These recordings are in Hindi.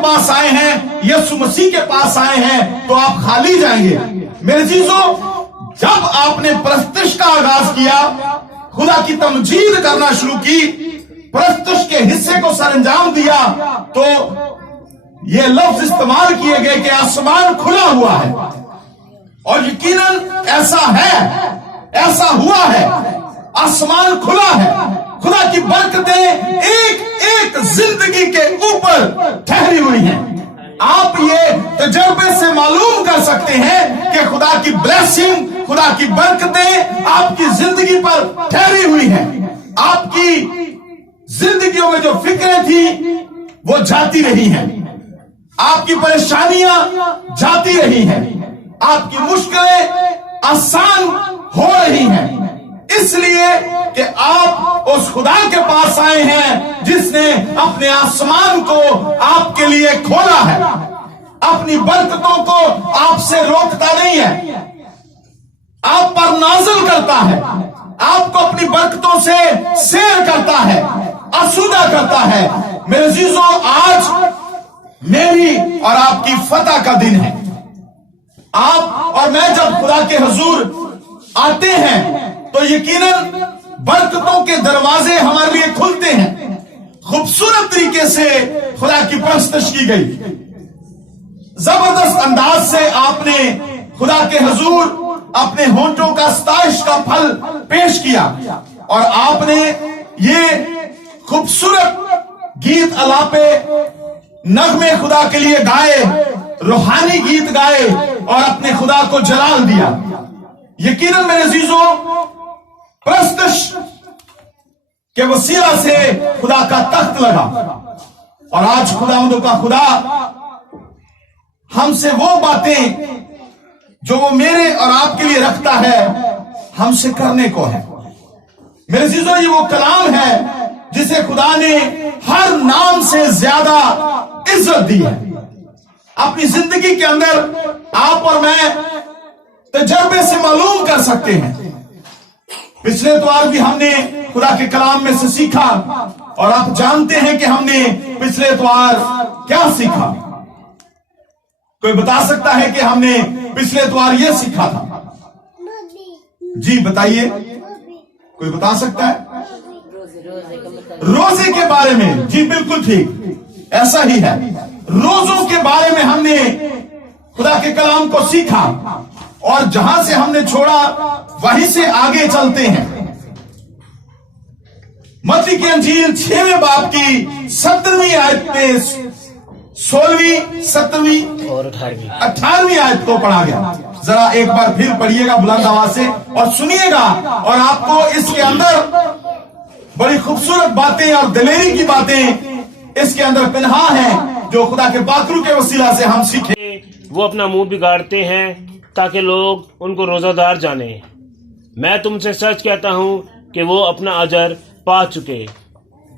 पास आए हैं, यीशु मसीह के पास आए हैं, तो आप खाली जाएंगे। मेरे चीजों, जब आपने परस्तिश का आगाज किया, खुदा की तमजीद करना शुरू की, परस्तिश के हिस्से को सरंजाम दिया, तो ये लफ्ज इस्तेमाल किए गए कि आसमान खुला हुआ है। और यकीनन ऐसा है, ऐसा हुआ है, आसमान खुला है। खुदा की बरकतें एक एक जिंदगी के ऊपर ठहरी हुई हैं। आप ये तजर्बे से मालूम कर सकते हैं कि खुदा की ब्लेसिंग, खुदा की बरकतें आपकी जिंदगी पर ठहरी हुई हैं। आपकी जिंदगियों में जो फिक्रें थी वो जाती रही हैं, आपकी परेशानियां जाती रही हैं, आपकी मुश्किलें आसान हो रही हैं, इसलिए कि आप उस खुदा के पास आए हैं जिसने अपने आसमान को आपके लिए खोला है, अपनी बरकतों को आपसे रोकता नहीं है, आप पर नाज़िल करता है, आपको अपनी बरकतों से सैर करता है, आसूदा करता है। मेरे अजीजों, आज मेरी और आपकी फतह का दिन है। आप और मैं जब खुदा के हुजूर आते हैं तो यकीनन बरकतों के दरवाजे हमारे लिए खुलते हैं। खूबसूरत तरीके से खुदा की परस्तिश की गई, जबरदस्त अंदाज से आपने खुदा के हुजूर अपने होंठों का सताइश का फल पेश किया, और आपने ये खूबसूरत गीत अलापे नगमे खुदा के लिए गाए, रूहानी गीत गाए और अपने खुदा को जलाल दिया। यकीनन मेरे अजीजों, परस्तिश के वसीला से खुदा का तख्त लगा, और आज खुदावंद का खुदा हमसे वो बातें जो वो मेरे और आपके लिए रखता है हमसे करने को है। मेरे अजीजों, ये वो कलाम है जिसे खुदा ने हर नाम से ज्यादा इज्जत दी है। अपनी जिंदगी के अंदर आप और मैं तजर्बे से मालूम कर सकते हैं। पिछले इतवार भी हमने खुदा के कलाम में से सीखा, और आप जानते हैं कि हमने पिछले इतवार क्या सीखा। कोई बता सकता है कि हमने पिछले इतवार यह सीखा था? जी बताइए, कोई बता सकता है? रोजे के बारे में। जी बिल्कुल ठीक, ऐसा ही है। रोजों के बारे में हमने खुदा के कलाम को सीखा, और जहां से हमने छोड़ा वहीं से आगे चलते हैं। मत्ती की अंजील 6वें बाब की 17वीं आयत पे 16वीं, 17वीं और 18वीं आयत को पढ़ा गया। जरा एक बार फिर पढ़िएगा बुलंद आवाज से और सुनिएगा, और आपको इसके अंदर बड़ी खूबसूरत बातें और दिलेरी की बातें इसके अंदर पिन्हा हैं जो खुदा के पाकरू के वसीला से हम सीखे। वो अपना मुंह बिगाड़ते हैं ताकि लोग उनको रोजादार जाने। मैं तुमसे सच कहता हूँ कि वो अपना अजर पा चुके।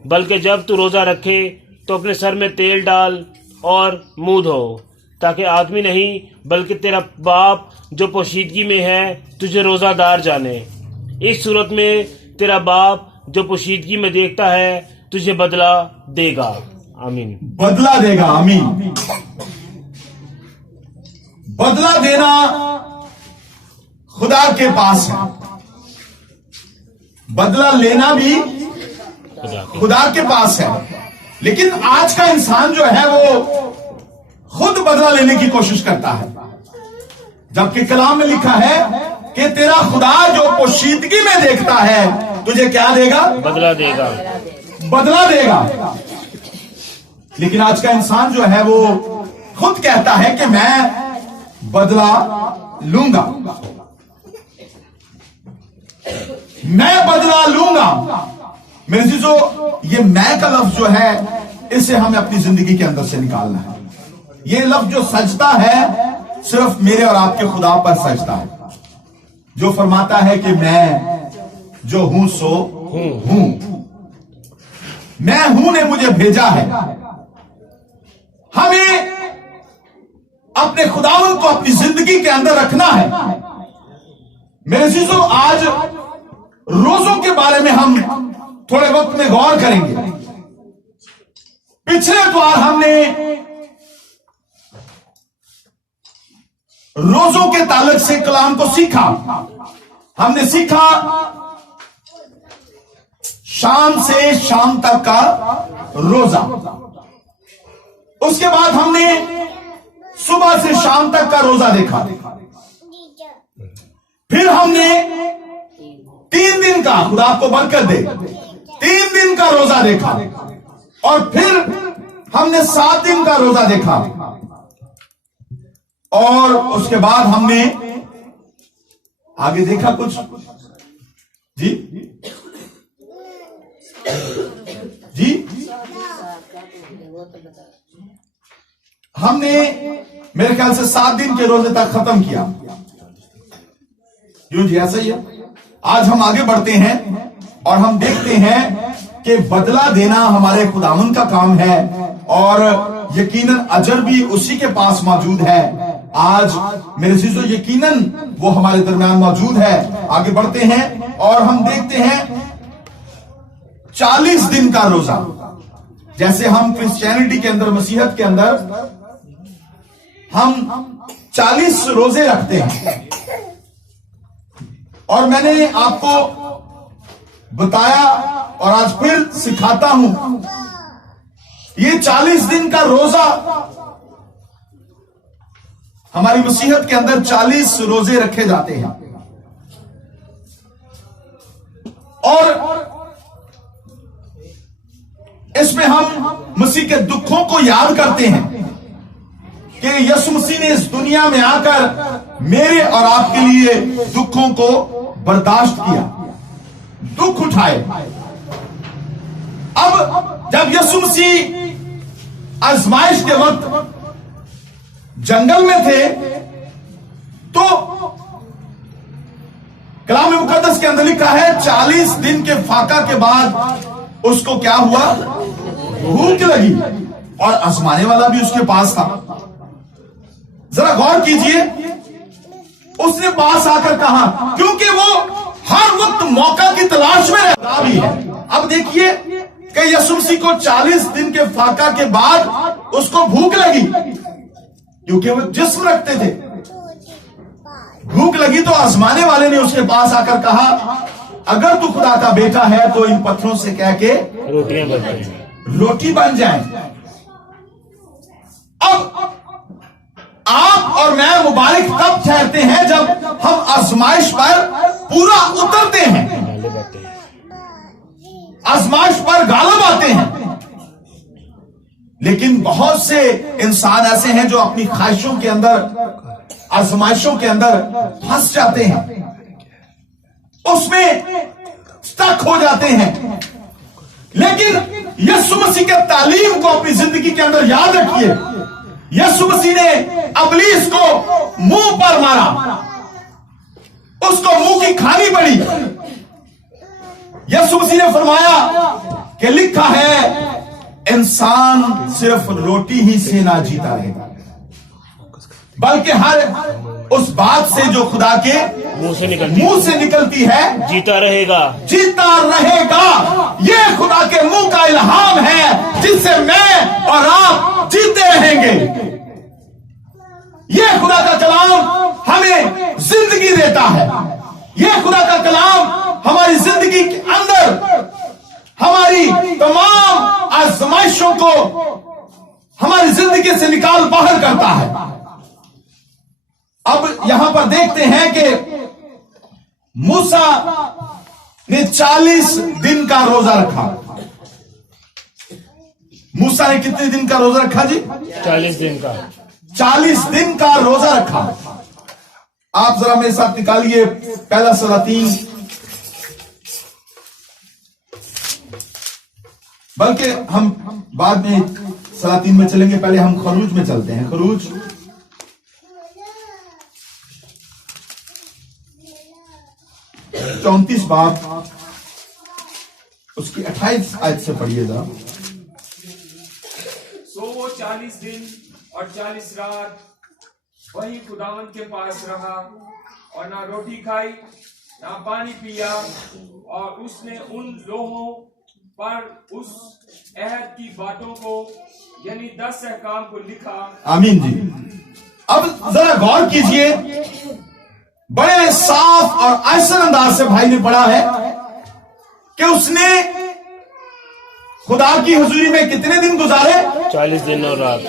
बल्कि जब तू रोजा रखे तो अपने सर में तेल डाल और मुंह धो, ताकि आदमी नहीं बल्कि तेरा बाप जो पोशीदगी में है तुझे रोजादार जाने। इस सूरत में तेरा बाप जो पोशीदगी में देखता है तुझे बदला देगा। आमीन। बदला देगा। आमीन। बदला देना खुदा के पास है, बदला लेना भी खुदा के पास है। लेकिन आज का इंसान जो है वो खुद बदला लेने की कोशिश करता है, जबकि कलाम में लिखा है कि तेरा खुदा जो पोशीदगी में देखता है तुझे क्या देगा? बदला देगा। बदला देगा। लेकिन आज का इंसान जो है वो खुद कहता है कि मैं बदला लूंगा, मैं बदला लूंगा। मेरे चीजों, ये मैं का लफ्ज जो है इसे हमें अपनी जिंदगी के अंदर से निकालना है। ये लफ्ज जो सजता है सिर्फ मेरे और आपके खुदा पर सजता है, जो फरमाता है कि मैं जो हूं सो हूं, मैं हूं ने मुझे भेजा है। हमें अपने खुदावन को अपनी जिंदगी के अंदर रखना है। मेरे चीजों, आज रोजों के बारे में हम थोड़े वक्त में गौर करेंगे। पिछले द्वार हमने रोजों के ताल्लुक से कलाम को सीखा। हमने सीखा शाम से शाम तक का रोजा। उसके बाद हमने सुबह से शाम तक का रोजा देखा। फिर हमने 3 दिन का, खुदा आपको बरकत दे, 3 दिन का रोजा देखा। और फिर हमने 7 दिन का रोजा देखा। और उसके बाद हमने आगे देखा कुछ जी जी हमने मेरे ख्याल से 7 दिन के रोजे तक खत्म किया। यूं जी ऐसा ही है। आज हम आगे बढ़ते हैं और हम देखते हैं कि बदला देना हमारे खुदावंद का काम है और यकीनन अजर भी उसी के पास मौजूद है। आज मेरे चीजों यकीनन वो हमारे दरमियान मौजूद है। आगे बढ़ते हैं और हम देखते हैं 40 दिन का रोजा। जैसे हम क्रिश्चियनिटी के अंदर, मसीहत के अंदर हम 40 रोजे रखते हैं। और मैंने आपको बताया और आज फिर सिखाता हूं, ये 40 दिन का रोजा हमारी मसीहत के अंदर 40 रोजे रखे जाते हैं। और इसमें हम मसीह के दुखों को याद करते हैं कि यीशु मसीह ने इस दुनिया में आकर मेरे और आपके लिए दुखों को बर्दाश्त किया, दुख उठाए। अब जब यीशु मसीह आजमाइश के वक्त जंगल में थे तो कलाम मुकद्दस के अंदर लिखा है 40 दिन के फाका के बाद उसको क्या हुआ, भूख लगी और आजमाने वाला भी उसके पास था। जरा गौर कीजिए, उसने पास आकर कहा, क्योंकि वो हर वक्त मौका की तलाश में रहता भी है। अब देखिए कि यीशु मसीह को 40 दिन के फाका के बाद उसको भूख लगी, क्योंकि वो जिस्म रखते थे। भूख लगी तो आजमाने वाले ने उसके पास आकर कहा, अगर तू खुदा का बेटा है तो इन पत्थरों से कह के रोटी बन जाए। अब आप और मैं मुबारक तब ठहरते हैं जब हम आजमाइश पर पूरा उतरते हैं, आजमाइश पर गालिब आते हैं। लेकिन बहुत से इंसान ऐसे हैं जो अपनी ख्वाहिशों के अंदर, आजमाइशों के अंदर फंस जाते हैं, उसमें स्टक हो जाते हैं। लेकिन यीशु मसीह के तालीम को अपनी जिंदगी के अंदर याद रखिए। यीशु मसीह ने अबलीस को मुंह पर मारा, उसको मुंह की खानी पड़ी। यीशु मसीह ने फरमाया कि लिखा है, इंसान सिर्फ रोटी ही से ना जीता रहेगा, बल्कि हर उस बात से जो खुदा के मुंह से निकलती है जीता रहेगा, जीता रहेगा। ये खुदा के मुंह का इल्हाम है जिससे मैं और आप जीते रहेंगे। ये खुदा का कलाम हमें जिंदगी देता है। ये खुदा का कलाम हमारी जिंदगी के अंदर हमारी तमाम आजमाइशों को हमारी जिंदगी से निकाल बाहर करता है। अब यहां पर देखते हैं कि मूसा ने 40 दिन का रोजा रखा। मूसा ने कितने दिन का रोजा रखा जी? 40 दिन का। 40 दिन का रोजा रखा। आप जरा मेरे साथ निकालिए पहला सलातीन, बल्कि हम बाद में सलातीन में चलेंगे, पहले हम खरूज में चलते हैं। खरूज 34 बाब उसकी 28 आयत से पढ़िएगा। सो वो 40 दिन और 40 रात वही खुदावन के पास रहा और ना रोटी खाई ना पानी पिया, और उसने उन लोहों पर उस अहद की बातों को यानी 10 अहकाम को लिखा। आमीन जी। अब जरा गौर कीजिए, बड़े साफ और आसान अंदाज से भाई ने पढ़ा है कि उसने खुदा की हुजूरी में कितने दिन गुजारे? 40 दिन और रात।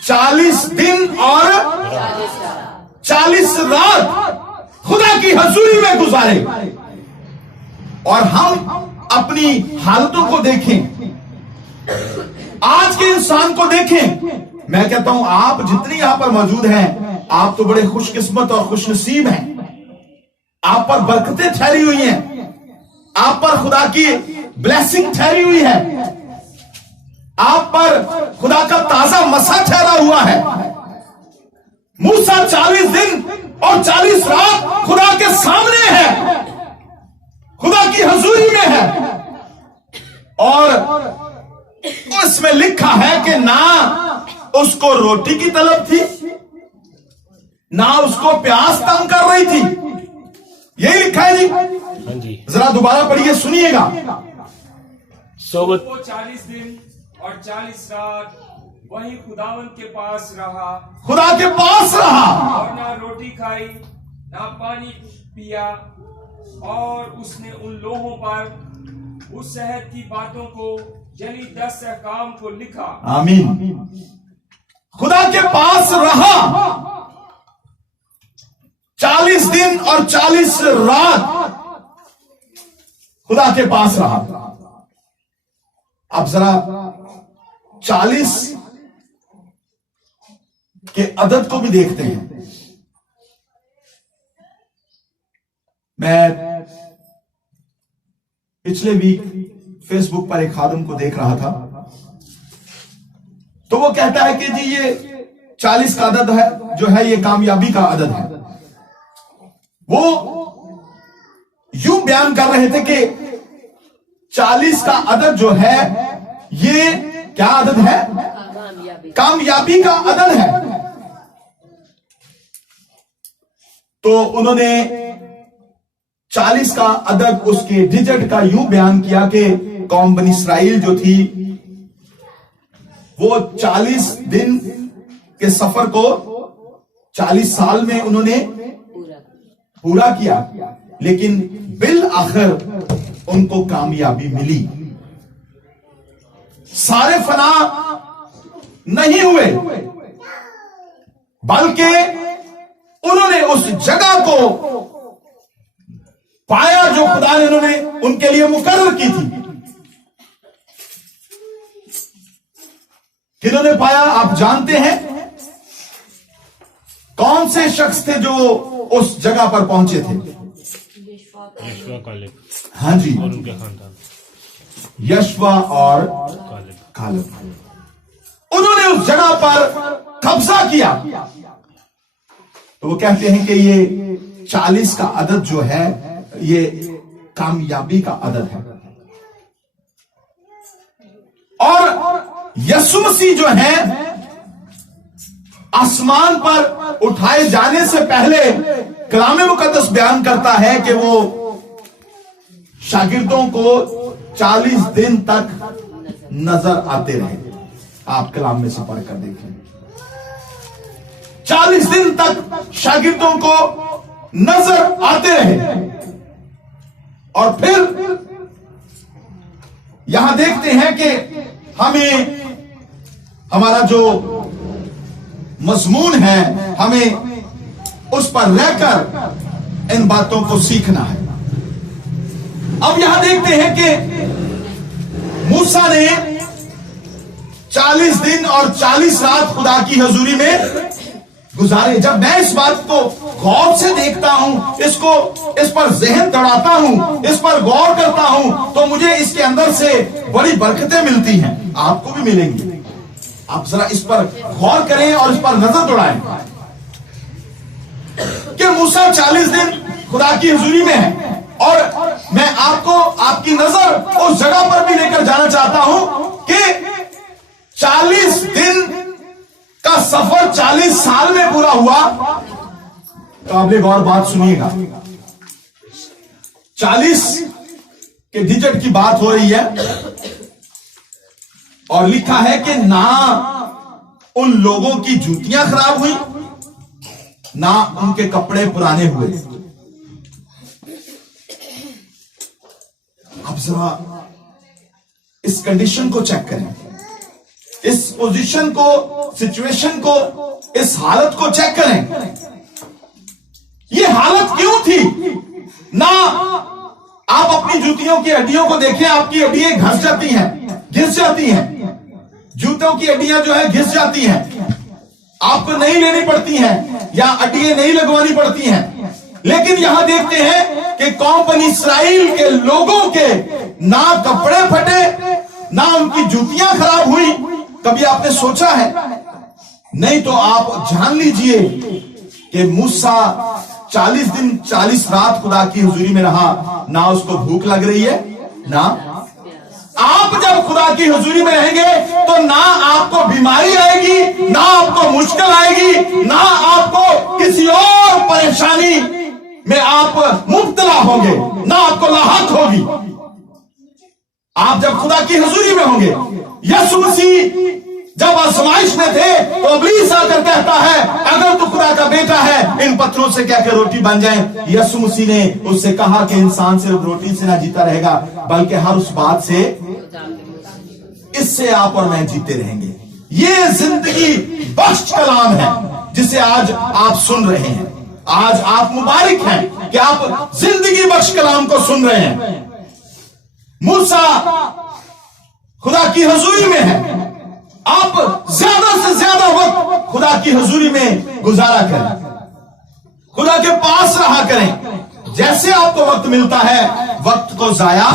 40 दिन और 40 रात खुदा की हुजूरी में गुजारे। और हम अपनी हालतों को देखें, आज के इंसान को देखें। मैं कहता हूं आप जितनी यहां पर मौजूद हैं, आप तो बड़े खुशकिस्मत और खुशनसीब हैं। आप पर बरकतें ठहरी हुई हैं, आप पर खुदा की ब्लेसिंग ठहरी हुई है, आप पर खुदा का ताजा मसा ठहरा हुआ है। मूसा 40 दिन और 40 रात खुदा के सामने है, खुदा की हुजूरी में है। और उसमें लिखा है कि ना उसको रोटी की तलब थी, ना उसको प्यास तंग कर रही थी। यही लिखा है जी। हाँ जी। जरा दोबारा पढ़िए, सुनिएगा। वो 40 दिन और 40 रात वही खुदावन के पास रहा, खुदा के पास रहा, और ना रोटी खाई ना पानी पिया। और उसने उन लोगों पर उस शहर की बातों को यानी 10 अहकाम को लिखा। आमीन। खुदा के पास रहा 40 दिन और 40 रात खुदा के पास रहा। अब जरा 40 के अदद को भी देखते हैं। मैं पिछले वीक फेसबुक पर एक खादम को देख रहा था, तो वो कहता है कि जी ये 40 का अदद है जो है, ये कामयाबी का अदद है। वो यूं बयान कर रहे थे कि 40 का अदद जो है ये क्या अदद है? कामयाबी का अदद है। तो उन्होंने 40 का अदद उसके डिजिट का यूं बयान किया कि कौम बनी इसराइल जो थी वो 40 दिन के सफर को 40 साल में उन्होंने पूरा किया, लेकिन बिल आखिर उनको कामयाबी मिली। सारे फना नहीं हुए, बल्कि उन्होंने उस जगह को पाया जो खुदा ने उन्होंने उनके लिए मुकर्रर की थी। किन्होंने पाया? आप जानते हैं कौन से शख्स थे जो उस जगह पर पहुंचे थे? यशवा कालेब। हाँ जी, और उनके खानदान यशवा और कालेब। उन्होंने उस जगह पर कब्जा किया। तो वो कहते हैं कि ये 40 का अदद जो है ये कामयाबी का अदद है। और यीशु मसीह जो है आसमान पर उठाए जाने से पहले कलाम मुकद्दस बयान करता है कि वो शागिर्दों को 40 दिन तक नजर आते रहे। आप कलाम में से पढ़ कर देखें, 40 दिन तक शागिर्दों को नजर आते रहे। और फिर यहां देखते हैं कि हमें हमारा जो मजमून है, हमें उस पर रहकर इन बातों को सीखना है। अब यहां देखते हैं कि मूसा ने 40 दिन और 40 रात खुदा की हजूरी में गुजारे। जब मैं इस बात को गौर से देखता हूं, इस पर जहन दौड़ाता हूं, इस पर गौर करता हूं, तो मुझे इसके अंदर से बड़ी बरकतें मिलती हैं। आपको भी मिलेंगी। आप जरा इस पर गौर करें और इस पर नजर दौड़ाएं कि मूसा 40 दिन खुदा की हुजूरी में है। और मैं आपको आपकी नजर उस जगह पर भी लेकर जाना चाहता हूं कि 40 दिन का सफर 40 साल में पूरा हुआ। काबिल गौर बात सुनिएगा। 40 के डिजिट की बात हो रही है और लिखा है कि ना उन लोगों की जूतियां खराब हुई, ना उनके कपड़े पुराने हुए। अब जरा इस कंडीशन को चेक करें, इस पोजीशन को, सिचुएशन को, इस हालत को चेक करें। ये हालत क्यों थी? ना आप अपनी जूतियों की हड्डियों को देखें, आपकी हड्डियां घस जाती हैं, घिस जाती हैं। जूतों की हड्डियां जो है घिस जाती हैं, आपको नहीं लेनी पड़ती हैं या हड्डियां नहीं लगवानी पड़ती हैं। लेकिन यहां देखते हैं कि कौम बनी इस्राएल के लोगों के ना कपड़े फटे, ना उनकी जूतियां खराब हुई। कभी आपने सोचा है? नहीं तो आप जान लीजिए कि मूसा 40 दिन 40 रात खुदा की हुजूरी में रहा, ना उसको भूख लग रही है ना। आप जब खुदा की हुजूरी में रहेंगे तो ना आपको बीमारी आएगी, ना आपको मुश्किल आएगी, ना आपको किसी और परेशानी में आप मुब्तला होंगे, ना आपको लाहक होगी। आप जब खुदा की हुजूरी में होंगे। यीशु मसीह जब आजमाइश में थे तो इब्लीस आकर कहता है, अगर तू खुदा का बेटा है, इन पत्थरों से क्या क्या रोटी बन जाए। यीशु मसीह ने उससे कहा कि इंसान सिर्फ रोटी से ना जीता रहेगा, बल्कि हर उस बात से, इससे आप और मैं जीते रहेंगे। ये जिंदगी बख्श कलाम है जिसे आज आप सुन रहे हैं। आज आप मुबारक हैं कि आप जिंदगी बख्श कलाम को सुन रहे हैं। मूसा खुदा की हुजूरी में है। आप ज्यादा से ज्यादा वक्त खुदा की हुजूरी में गुजारा करें, खुदा के पास रहा करें। जैसे आपको वक्त मिलता है, वक्त को जाया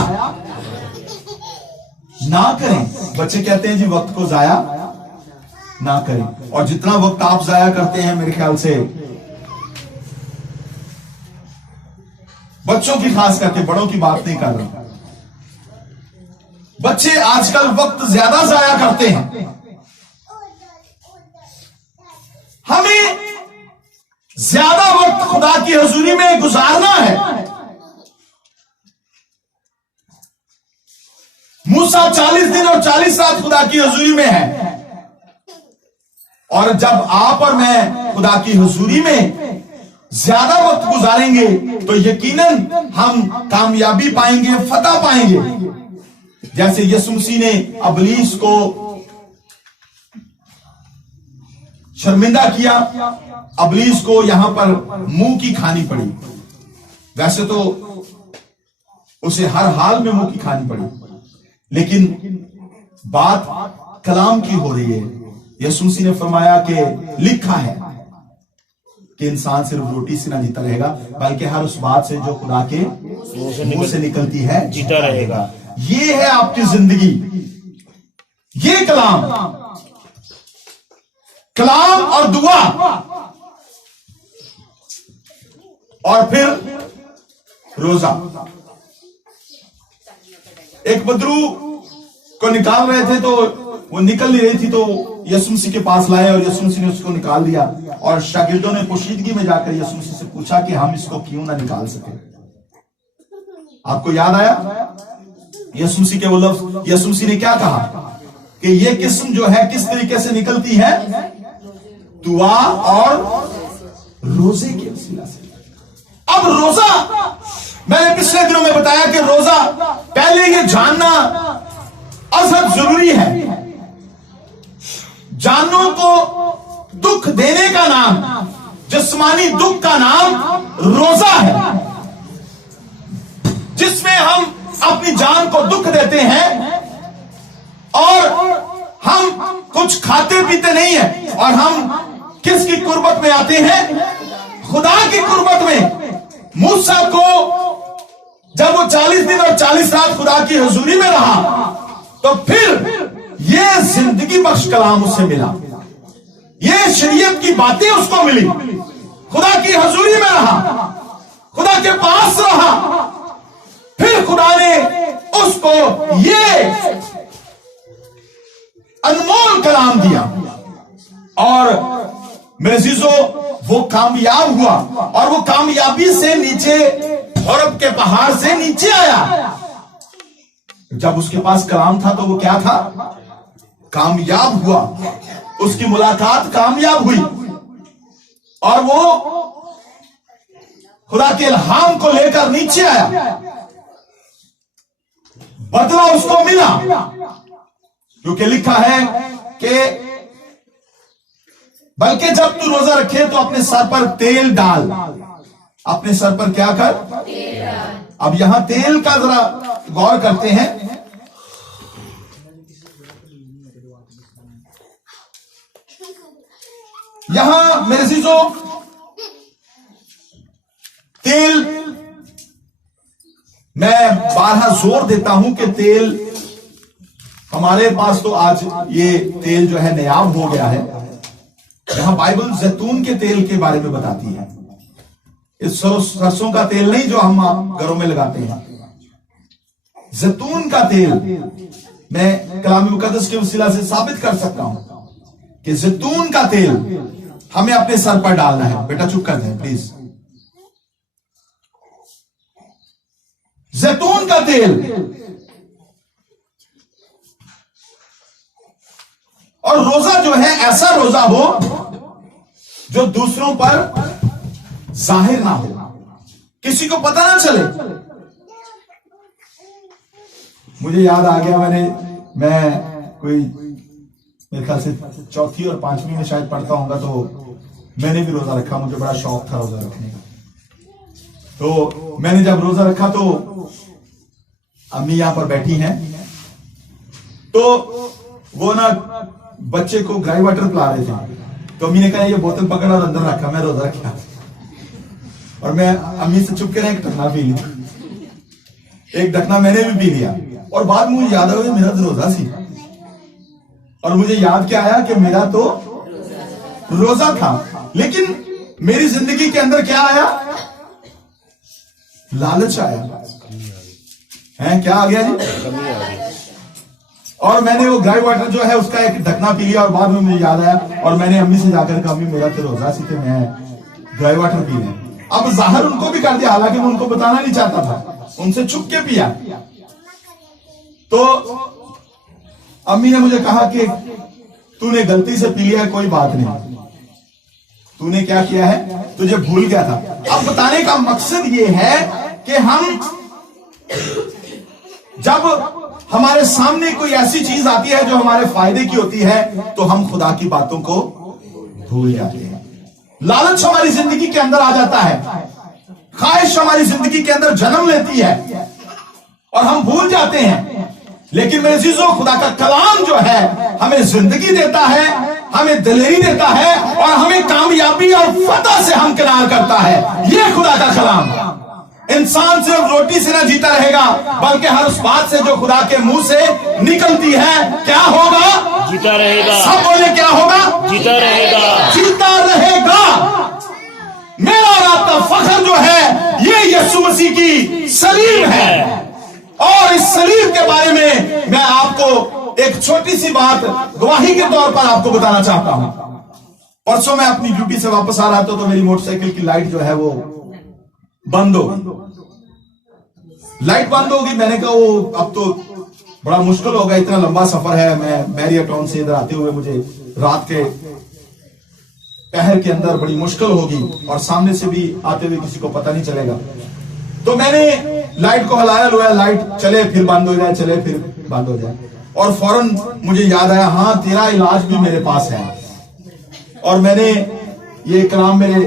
ना करें। बच्चे कहते हैं जी वक्त को जाया ना करें। और जितना वक्त आप जाया करते हैं, मेरे ख्याल से बच्चों की खास करके, बड़ों की बात नहीं कर रहा, बच्चे आजकल वक्त ज्यादा जाया करते हैं। हमें ज्यादा वक्त खुदा की हुजूरी में गुजारना है। मूसा 40 दिन और 40 रात खुदा की हुजूरी में है। और जब आप और मैं खुदा की हुजूरी में ज्यादा वक्त गुजारेंगे तो यकीनन हम कामयाबी पाएंगे, फतह पाएंगे। जैसे यीशु मसीह ने इब्लीस को शर्मिंदा किया, इब्लीस को यहां पर मुंह की खानी पड़ी। वैसे तो उसे हर हाल में मुंह की खानी पड़ी, लेकिन बात कलाम की हो रही है। यीशु मसीह ने फरमाया कि लिखा है कि इंसान सिर्फ रोटी से ना जीता रहेगा, बल्कि हर उस बात से जो खुदा के मुंह से निकलती है जीता रहेगा। ये है आपकी जिंदगी, ये कलाम, कलाम और दुआ। और फिर रोजा। एक बदरू को निकाल रहे थे तो वो निकल नहीं रही थी, तो यीशु मसीह के पास लाए और यीशु मसीह ने उसको निकाल दिया। और शागिर्दों ने पोशीदगी में जाकर यीशु मसीह से पूछा कि हम इसको क्यों ना निकाल सके। आपको याद आया यीशु मसीह के वो लफ्ज? यीशु मसीह ने क्या कहा कि ये किस्म जो है किस तरीके से निकलती है? दुआ और रोजे के वसीला से। अब रोजा, मैंने पिछले दिनों में बताया कि रोजा, पहले ये जानना अजहद जरूरी है। जानों को दुख देने का नाम, जिस्मानी दुख का नाम रोजा है, जिसमें हम अपनी जान को दुख देते हैं और हम कुछ खाते पीते नहीं है। और हम किसकी कुर्बत में आते हैं? खुदा की कुर्बत में। मूसा को जब वो 40 दिन और 40 रात खुदा की हुजूरी में रहा, तो फिर ये जिंदगी बख्श कलाम उससे मिला, ये शरीयत की बातें उसको मिली। खुदा की हुजूरी में रहा, खुदा के पास रहा, फिर खुदा ने उसको ये अनमोल कलाम दिया। और मेरे अजीजों, वो कामयाब हुआ और वो कामयाबी से नीचे, हौरब के पहाड़ से नीचे आया। जब उसके पास कलाम था तो वो क्या था? कामयाब हुआ। उसकी मुलाकात कामयाब हुई और वो खुदा के इल्हाम को लेकर नीचे आया, बदला उसको मिला, क्योंकि लिखा है कि बल्कि जब तू रोजा रखे तो अपने सर पर तेल डाल। अपने सर पर क्या कर? तेल डाल। अब यहां तेल का जरा गौर करते हैं। यहां मेरे अजीजों, तेल, मैं बारहा जोर देता हूं कि तेल हमारे पास तो आज ये तेल जो है नायाब हो गया है। यहां बाइबल जैतून के तेल के बारे में बताती है। इस सरसों का तेल नहीं जो हम घरों में लगाते हैं, जैतून का तेल। मैं कलाम मुकद्दस के वसीला से साबित कर सकता हूं कि जैतून का तेल हमें अपने सर पर डालना है। बेटा चुप कर दें प्लीज। जैतून का तेल, और रोजा जो है ऐसा रोजा हो जो दूसरों पर जाहिर ना हो, किसी को पता ना चले। मुझे याद आ गया, मैं कोई मेरे ख्याल से चौथी और पांचवी में शायद पढ़ता होगा, तो मैंने भी रोजा रखा। मुझे बड़ा शौक था रोजा रखने का। तो मैंने जब रोजा रखा तो अम्मी यहां पर बैठी हैं, तो वो ना बच्चे को ग्राई वाटर पिला रहे थे। तो अम्मी ने कहा ये बोतल पकड़ और अंदर रखा, मैं रोजा रखा। और मैं अम्मी से चुप कर एक ढकना पी लिया, एक ढकना मैंने भी पी लिया। और बाद में मुझे याद आया मेरा तो रोजा सी, और मुझे याद क्या आया कि मेरा तो रोजा था। लेकिन मेरी जिंदगी के अंदर क्या आया? लालच आया है। क्या आ गया जी? और मैंने वो ग्राई वाटर जो है उसका एक ढकना पी लिया। और बाद में मुझे याद आया और मैंने अम्मी से जाकर कहा, अम्मी मेरा तो रोजा सी थे, मैं ग्राई वाटर पी लें। अब जाहिर उनको भी कर दिया, हालांकि मैं उनको बताना नहीं चाहता था, उनसे छुप के पिया। तो अम्मी ने मुझे कहा कि तूने गलती से पी लिया है, कोई बात नहीं, तूने क्या किया है, तुझे भूल गया था। अब बताने का मकसद ये है कि हम जब हमारे सामने कोई ऐसी चीज आती है जो हमारे फायदे की होती है, तो हम खुदा की बातों को भूल जाते हैं। लालच हमारी जिंदगी के अंदर आ जाता है, ख्वाहिश हमारी जिंदगी के अंदर जन्म लेती है और हम भूल जाते हैं। लेकिन मेरे अजीजों, खुदा का कलाम जो है हमें जिंदगी देता है, हमें दिलेरी देता है और हमें कामयाबी और फतह से हमकिनार करता है। यह खुदा का कलाम। इंसान सिर्फ रोटी से ना जीता रहेगा, बल्कि हर उस बात से जो खुदा के मुंह से निकलती है क्या होगा? जीता रहेगा। सब बोले क्या होगा? जीता रहेगा। जीता रहेगा। मेरा और आपका फख्र जो है ये यीशु मसीह की सलीब है। और इस सलीब के बारे में मैं आपको एक छोटी सी बात गवाही के तौर पर आपको बताना चाहता हूं। परसों मैं अपनी ड्यूटी से वापस आ रहा था, तो मेरी मोटरसाइकिल की लाइट जो है वो बंद हो गई। लाइट बंद होगी। मैंने कहा वो अब तो बड़ा मुश्किल होगा, इतना लंबा सफर है। मैं मैरिया टाउन से इधर आते हुए मुझे रात के पहर के अंदर बड़ी मुश्किल होगी, और सामने से भी आते हुए किसी को पता नहीं चलेगा। तो मैंने लाइट को हलाया लोया, लाइट चले फिर बंद हो जाए, चले फिर बंद हो जाए। और फौरन मुझे याद आया, हाँ तेरा इलाज भी मेरे पास है। और मैंने ये कलाम मेरे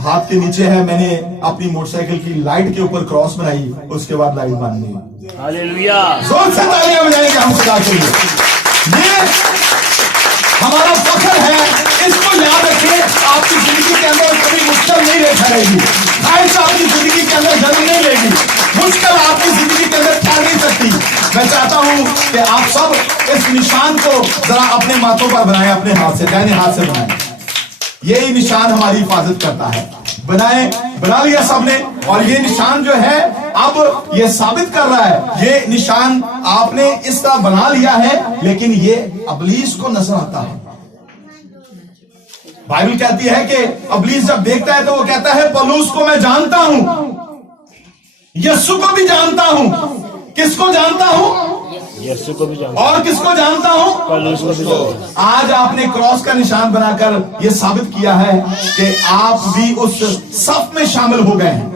हाथ के नीचे है, मैंने अपनी मोटरसाइकिल की लाइट के ऊपर क्रॉस बनाई, उसके बाद लाइट बंद गई। हालेलुया। जोर से तालियां बजाएंगे हम खुदा के लिए। ये हमारा फख्र है। इसको याद रखिए। आपकी जिंदगी के अंदर कभी मुश्किल नहीं रेखा रहेगी, ख्वाहिश आपकी जिंदगी के अंदर जन्म नहीं लेगी, मुश्किल आपकी जिंदगी के अंदर ठहर नहीं सकती। मैं चाहता हूं कि आप सब इस निशान को जरा अपने माथों पर बनाएं, अपने हाथ से, दाहिने हाथ से बनाएं। यही निशान हमारी हिफाजत करता है। बना लिया सबने। और ये निशान जो है अब ये साबित कर रहा है, ये निशान आपने इस तरह बना लिया है, लेकिन ये इब्लीस को नजर आता है। बाइबल कहती है कि इब्लीस जब देखता है तो वो कहता है पौलुस को मैं जानता हूं, यीशु को भी जानता हूं। किसको जानता हूं? यीशु को भी जानता और किसको जानता हूं? पौलुस को भी जानता आज आपने क्रॉस का निशान बनाकर यह साबित किया है कि आप भी उस सफ में शामिल हो गए हैं।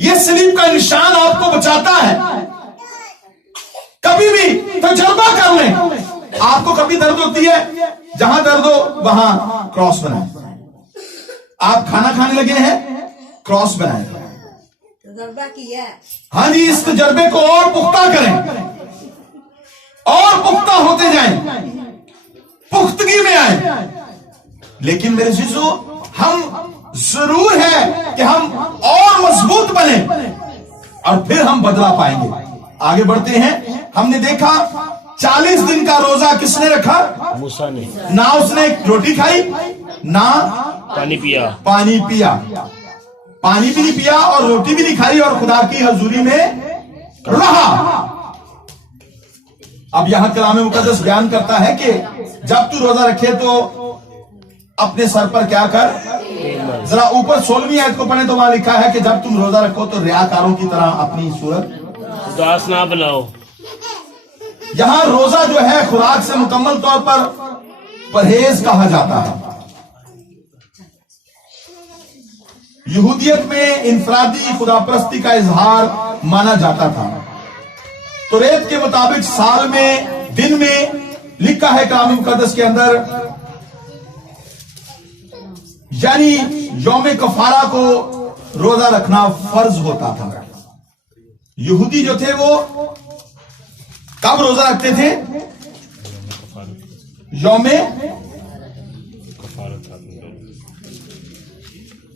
यह सलीब का निशान आपको बचाता है। कभी भी तजर्बा कर लें, आपको कभी दर्द होती है, जहां दर्द हो वहां क्रॉस बनाए। आप खाना खाने लगे हैं, क्रॉस बनाए। तजर्बा किया। हाँ जी, इस तजर्बे को और पुख्ता करें और पुख्ता होते जाएं, पुख्तगी में आए। लेकिन मेरे चीजों, हम जरूर है कि हम और मजबूत बने और फिर हम बदला पाएंगे। आगे बढ़ते हैं। हमने देखा 40 दिन का रोजा किसने रखा? मूसा ने ना उसने रोटी खाई ना पानी पिया। पानी पिया, पानी भी नहीं पिया और रोटी भी नहीं खाई और खुदा की हजूरी में रहा। अब यहां कलाम मुकद्दस बयान करता है कि जब तू रोजा रखे तो अपने सर पर क्या कर, जरा ऊपर 16वीं आयत को पढ़े तो वहां लिखा है कि जब तुम रोजा रखो तो रियाकारों की तरह अपनी सूरत उदास ना बनाओ। यहां रोजा जो है खुराक से मुकम्मल तौर पर परहेज कहा जाता है। यहूदियत में इनफरादी खुदापरस्ती का इजहार माना जाता था। तो रेत के मुताबिक साल में दिन में लिखा है कलाम मुकद्दस के अंदर, यानी यौम कफारा को रोजा रखना फर्ज होता था। यहूदी जो थे वो कब रोजा रखते थे? यौम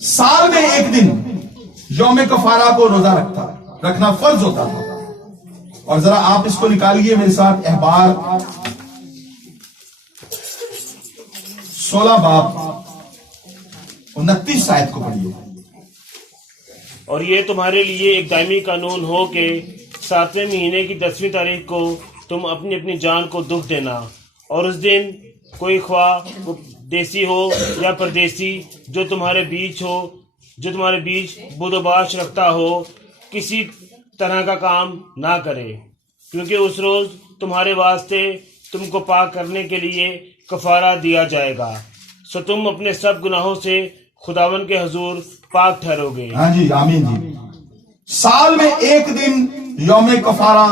साल में एक दिन यौम कफारा को रोजा रखना फर्ज होता था। और जरा आप इसको निकालिए मेरे साथ, अहबार 16 बाब 29 आयत को पढ़िए। और ये तुम्हारे लिए एक दायमी कानून हो कि 7वें महीने की 10वीं तारीख को तुम अपनी अपनी जान को दुख देना, और उस दिन कोई ख्वाह देसी हो या परदेसी जो तुम्हारे बीच बुदोबाश रखता हो, किसी तरह का काम ना करे, क्योंकि उस रोज तुम्हारे वास्ते तुमको पाक करने के लिए कफारा दिया जाएगा। सो तुम अपने सब गुनाहों से खुदावन के हजूर पाक ठहरोगे। हाँ जी, आमीन जी। साल में एक दिन यौम कफारा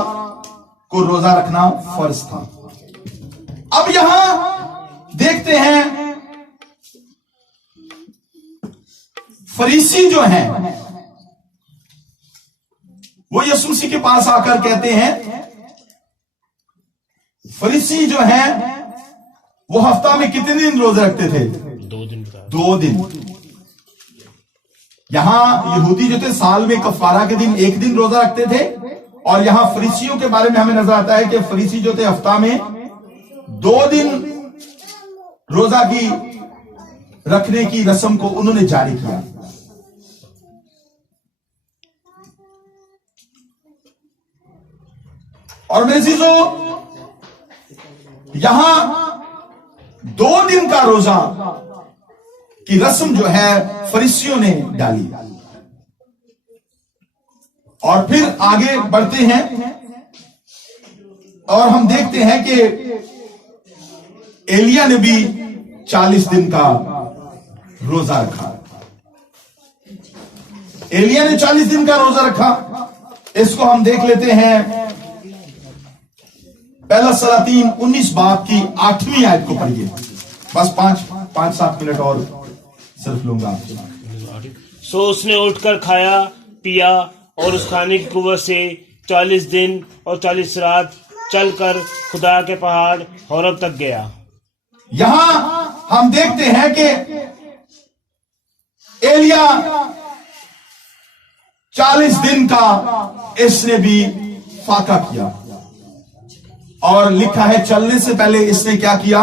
को रोजा रखना फर्ज था। अब यहां देखते हैं फरीसी जो हैं वो यीशु मसीह के पास आकर कहते हैं, फरीसी जो हैं वो हफ्ता में कितने दिन रोजा रखते थे? 2 दिन। 2 दिन। यहां यहूदी जो थे साल में कफारा के दिन एक दिन रोजा रखते थे, और यहां फरीसियों के बारे में हमें नजर आता है कि फरीसी जो थे हफ्ता में 2 दिन रोजा की रखने की रस्म को उन्होंने जारी किया। और मेरे चीजों, यहां 2 दिन का रोजा की रस्म जो है फरीसियों ने डाली। और फिर आगे बढ़ते हैं और हम देखते हैं कि एलिया ने भी 40 दिन का रोजा रखा। एलिया ने 40 दिन का रोजा रखा। इसको हम देख लेते हैं, पहला सलातीन 19 बाब की 8वीं आयत को पढ़िए। बस 5-7 मिनट और सिर्फ लूंगा आपसे। सो उसने उठकर खाया पिया और उस खाने की कुव्वत से 40 दिन और 40 रात चलकर खुदा के पहाड़ होरब तक गया। यहां हम देखते हैं कि एलिया 40 दिन का इसने भी फाका किया, और लिखा है चलने से पहले इसने क्या किया?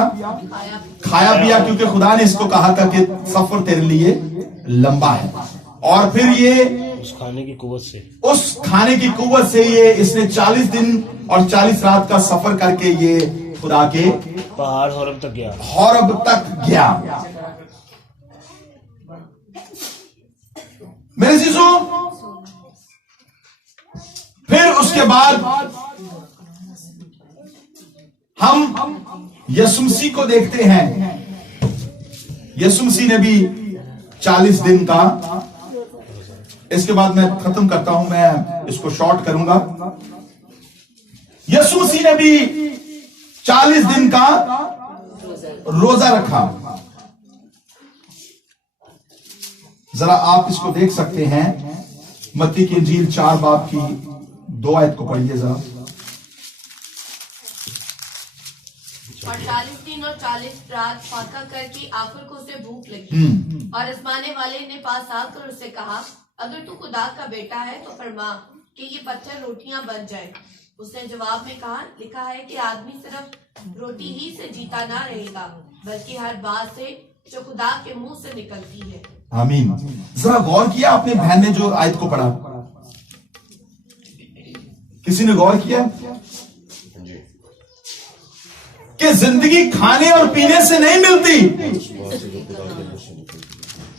खाया पिया, क्योंकि खुदा ने इसको कहा था कि सफर तेरे लिए लंबा है। और फिर ये उस खाने की कुव्वत से ये इसने 40 दिन और 40 रात का सफर करके ये खुदा के पहाड़ होरब तक गया। मेरे चीजों, फिर उसके बाद हम यीशु मसीह को देखते हैं। यीशु मसीह ने भी 40 दिन का, इसके बाद मैं खत्म करता हूं, मैं इसको शॉर्ट करूंगा। यीशु मसीह ने भी 40 दिन का रोजा रखा। जरा आप इसको देख सकते हैं, मत्ती की इंजील 4 बाब की 2 आयत को पढ़िए जरा। और 40 दिन और 40 रात फाका करके आखिर को उसे भूख लगी, और आजमाने वाले ने पास आकर उससे कहा, अगर तू खुदा का बेटा है तो फरमा कि ये पत्थर रोटियां बन जाए। उसने जवाब में कहा, लिखा है कि आदमी सिर्फ रोटी ही से जीता ना रहेगा, बल्कि हर बात से जो खुदा के मुंह से निकलती है। आमीन। जरा गौर किया आपने बहन ने जो आयत को पढ़ा? किसी ने गौर किया कि जिंदगी खाने और पीने से नहीं मिलती।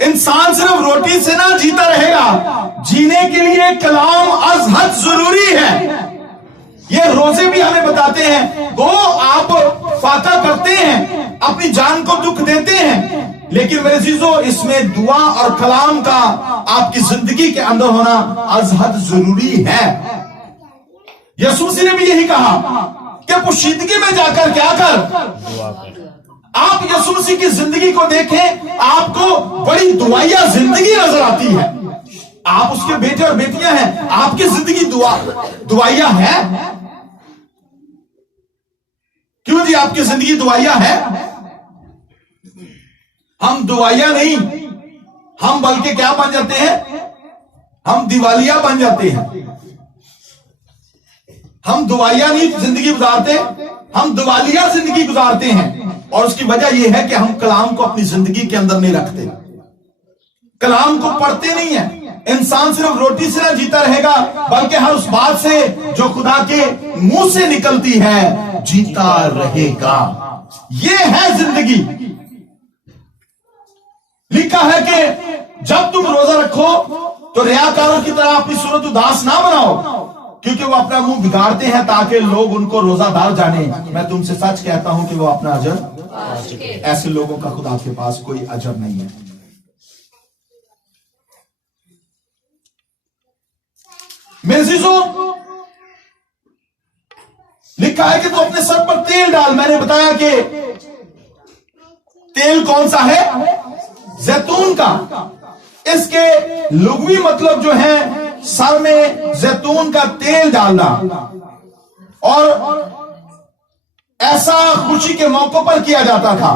इंसान सिर्फ रोटी से ना जीता रहेगा, जीने के लिए कलाम अज हद जरूरी है। ये रोजे भी हमें बताते हैं, गो आप फाका करते हैं, अपनी जान को दुख देते हैं, लेकिन मेरे चीजों इसमें दुआ और कलाम का आपकी जिंदगी के अंदर होना अज हद जरूरी है। यीशु मसीह ने भी यही कहा कि पोशीदगी में जाकर क्या कर। आप यीशु मसीह की जिंदगी को देखें, आपको बड़ी दुआया जिंदगी नजर आती है। आप उसके बेटे और बेटियां हैं, आपकी जिंदगी दुआया है। क्यों जी आपकी जिंदगी दुआया है? हम दुआया नहीं, हम बल्कि क्या बन जाते हैं? हम दिवालिया बन जाते हैं। हम दुआया नहीं जिंदगी गुजारते, हम दिवालिया जिंदगी गुजारते हैं। और उसकी वजह यह है कि हम कलाम को अपनी जिंदगी के अंदर नहीं रखते, कलाम को पढ़ते नहीं है। इंसान सिर्फ रोटी से ना जीता रहेगा, बल्कि हर उस बात से जो खुदा के मुंह से निकलती है जीता रहेगा। यह है जिंदगी। लिखा है कि जब तुम रोजा रखो तो रियाकारों की तरह अपनी सूरत उदास ना बनाओ, क्योंकि वो अपना मुंह बिगाड़ते हैं ताकि लोग उनको रोजादार जाने। मैं तुमसे सच कहता हूं कि वो अपना अजर, ऐसे लोगों का खुदा के पास कोई अजर नहीं है। मेरे चीजों लिखा है कि तू अपने सर पर तेल डाल। मैंने बताया कि तेल कौन सा है? जैतून का। इसके लुगवी मतलब जो है सर में जैतून का तेल डालना, और ऐसा खुशी के मौकों पर किया जाता था।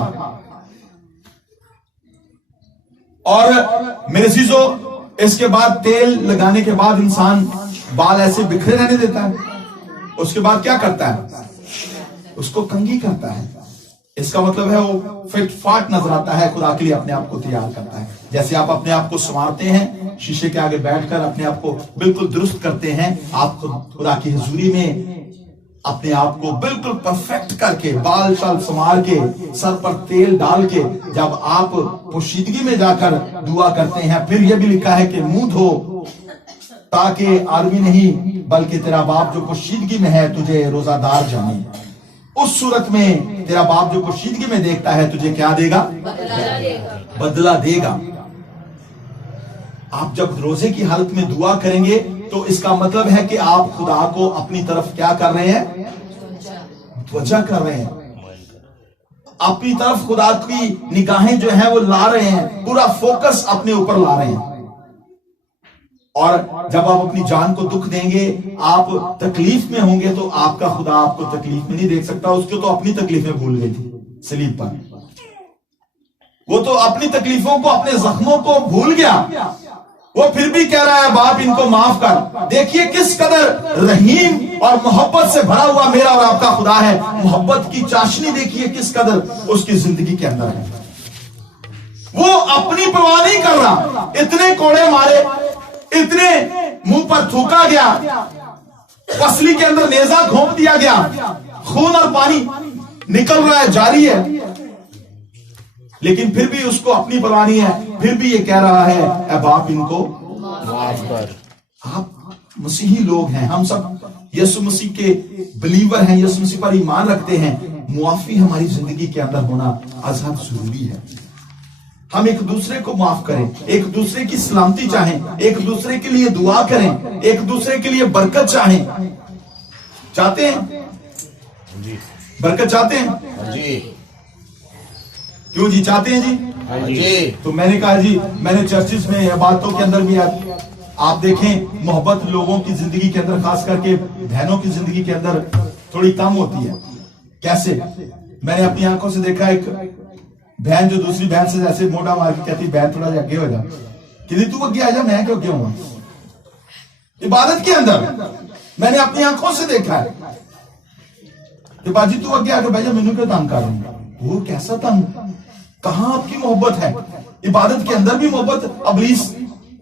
और मेरे चीजों इसके बाद तेल लगाने के बाद इंसान बाल ऐसे बिखरे रहने देता है, उसके बाद क्या करता है? उसको कंघी करता है। इसका मतलब है वो फिट फाट नजर आता है, खुदा के लिए अपने आप को तैयार करता है। जैसे आप अपने आप को संवारते हैं, शीशे के आगे बैठकर अपने आप को बिल्कुल दुरुस्त करते हैं, आप खुदा की हुजूरी में अपने आप को बिल्कुल परफेक्ट करके, बाल शाल संवार के, सर पर तेल डाल के जब आप पोशीदगी में जाकर दुआ करते हैं, फिर यह भी लिखा है कि मुंह धो ताकि आदमी नहीं बल्कि तेरा बाप जो पोशीदगी में है तुझे रोजादार जाने। उस सूरत में तेरा बाप जो पोशीदगी में देखता है तुझे क्या देगा? बदला देगा। आप जब रोजे की हालत में दुआ करेंगे तो इसका मतलब है कि आप खुदा को अपनी तरफ क्या कर रहे हैं? त्वचा कर रहे हैं। अपनी तरफ खुदा की निगाहें जो है वो ला रहे हैं, पूरा फोकस अपने ऊपर ला रहे हैं। और जब आप अपनी जान को दुख देंगे, आप तकलीफ में होंगे, तो आपका खुदा आपको तकलीफ में नहीं देख सकता। उसको तो अपनी तकलीफें भूल गई थी सलीब पर, वो तो अपनी तकलीफों को, अपने जख्मों को भूल गया। वो फिर भी कह रहा है बाप इनको माफ कर। देखिए किस कदर रहीम और मोहब्बत से भरा हुआ मेरा और आपका खुदा है। मोहब्बत की चाशनी देखिए किस कदर उसकी जिंदगी के अंदर है। वो अपनी परवाह नहीं कर रहा। इतने कोड़े मारे, इतने मुंह पर थूका गया, पसली के अंदर नेजा घोंप दिया गया, खून और पानी निकल रहा है, जारी है, लेकिन फिर भी उसको अपनी परवाह नहीं है। फिर भी ये कह रहा है ऐ बाप इनको माफ कर। आप मसीही लोग हैं, हम सब यीशु मसीह के बिलीवर हैं, यीशु मसीह पर ईमान रखते हैं। मुआफी हमारी जिंदगी के अंदर होना आजाद जरूरी है। हम एक दूसरे को माफ करें, एक दूसरे की सलामती चाहें, एक दूसरे के लिए दुआ करें, एक दूसरे के लिए बरकत चाहें। चाहते हैं जी, बरकत चाहते हैं जी, क्यों जी, चाहते हैं जी? जी, तो मैंने कहा जी, मैंने चर्चिस में या बातों के अंदर भी आप देखें, मोहब्बत लोगों की जिंदगी के अंदर, खास करके बहनों की जिंदगी के अंदर थोड़ी कम होती है। कैसे? मैंने अपनी आंखों से देखा, एक बहन जो दूसरी बहन से जैसे मोटा मार के कहती, बहन थोड़ा सा आगे हो जा, कि तू आगे आ जा, मैं क्यों क्यों हूं। इबादत के अंदर मैंने अपनी आंखों से देखा है कि बाजी तू आगे आके भैया मैनू क्यों तंग कर रहा हूं। वो कैसा तंग? कहां आपकी मोहब्बत है? इबादत के अंदर भी मोहब्बत अबलीस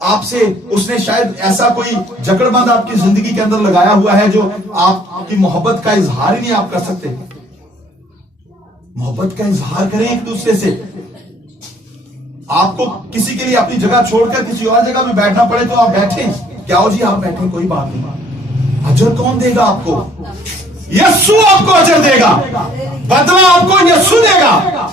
आपसे, उसने शायद ऐसा कोई जकड़बंद आपकी जिंदगी के अंदर लगाया हुआ है जो आपकी मोहब्बत का इजहार ही नहीं आप कर सकते। मोहब्बत का इजहार करें एक दूसरे से। आपको किसी के लिए अपनी जगह छोड़कर किसी और जगह में बैठना पड़े तो आप बैठें, क्या हो जी, आप बैठें, कोई बात नहीं। अजर कौन देगा आपको? यस्सु आपको अजर देगा, बदला आपको यस्सु देगा।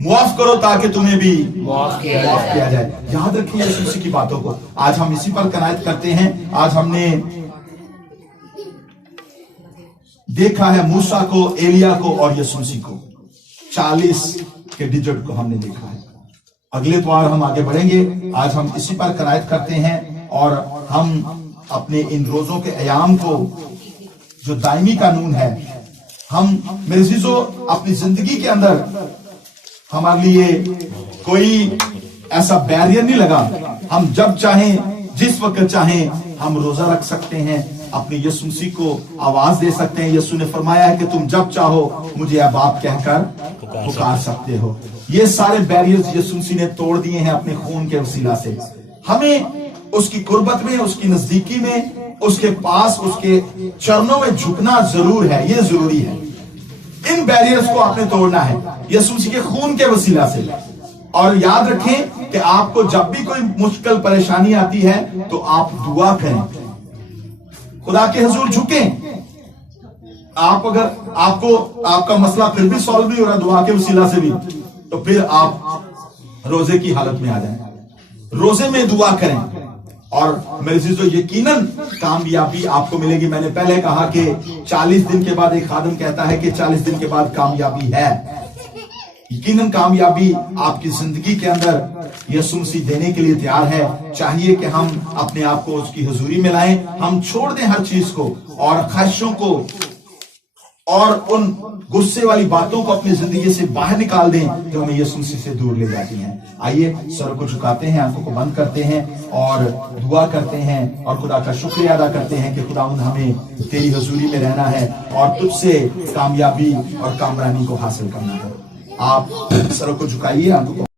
मुआफ करो ताकि तुम्हें भी मुआफ किया किया जाए। याद रखिए यीशु मसीह की बातों को। आज हम इसी पर कनायत करते हैं। आज हमने देखा है मूसा को, एलिया को और यीशु मसीह को, 40 के डिजिट को हमने देखा है। अगले द्वार हम आगे बढ़ेंगे। आज हम इसी पर कनायत करते हैं और हम अपने इन रोजों के अयाम को, जो दायमी कानून है, हम मेरे अजीजों अपनी जिंदगी के अंदर हमारे लिए कोई ऐसा बैरियर नहीं लगा। हम जब चाहें, जिस वक्त चाहें, हम रोजा रख सकते हैं, अपने यीशु मसीह को आवाज दे सकते हैं। यीशु ने फरमाया है कि तुम जब चाहो मुझे अब आप कहकर पुकार सकते हो। ये सारे बैरियर्स यीशु मसीह ने तोड़ दिए हैं अपने खून के वसीला से। हमें उसकी कुर्बत में, उसकी नजदीकी में, उसके पास, उसके चरणों में झुकना जरूर है। ये जरूरी है। इन बैरियर्स को आपने तोड़ना है यीशु मसीह के खून के वसीला से। और याद रखें कि आपको जब भी कोई मुश्किल परेशानी आती है तो आप दुआ करें, खुदा के हुजूर झुकें। आप अगर आपको आपका मसला फिर भी सॉल्व नहीं हो रहा दुआ के वसीला से भी, तो फिर आप रोजे की हालत में आ जाएं। रोजे में दुआ करें और मेरे चीजों यकीनन कामयाबी आपको मिलेगी। मैंने पहले कहा कि 40 दिन के बाद, एक खादिम कहता है कि 40 दिन के बाद कामयाबी है। यकीनन कामयाबी आपकी जिंदगी के अंदर यीशु मसीह देने के लिए तैयार है। चाहिए कि हम अपने आप को उसकी हुजूरी में लाएं, हम छोड़ दें हर चीज को और ख्वाहिशों को और उन गुस्से वाली बातों को अपनी जिंदगी से बाहर निकाल दें जो हमें यीशु मसीह से दूर ले जाती हैं। आइए सर को झुकाते हैं, आंखों को बंद करते हैं और दुआ करते हैं और खुदा का शुक्रिया अदा करते हैं कि खुदावंद हमें तेरी हुजूरी में रहना है और तुझसे कामयाबी और कामरानी को हासिल करना है। आप सर को झुकाइए, आंखों को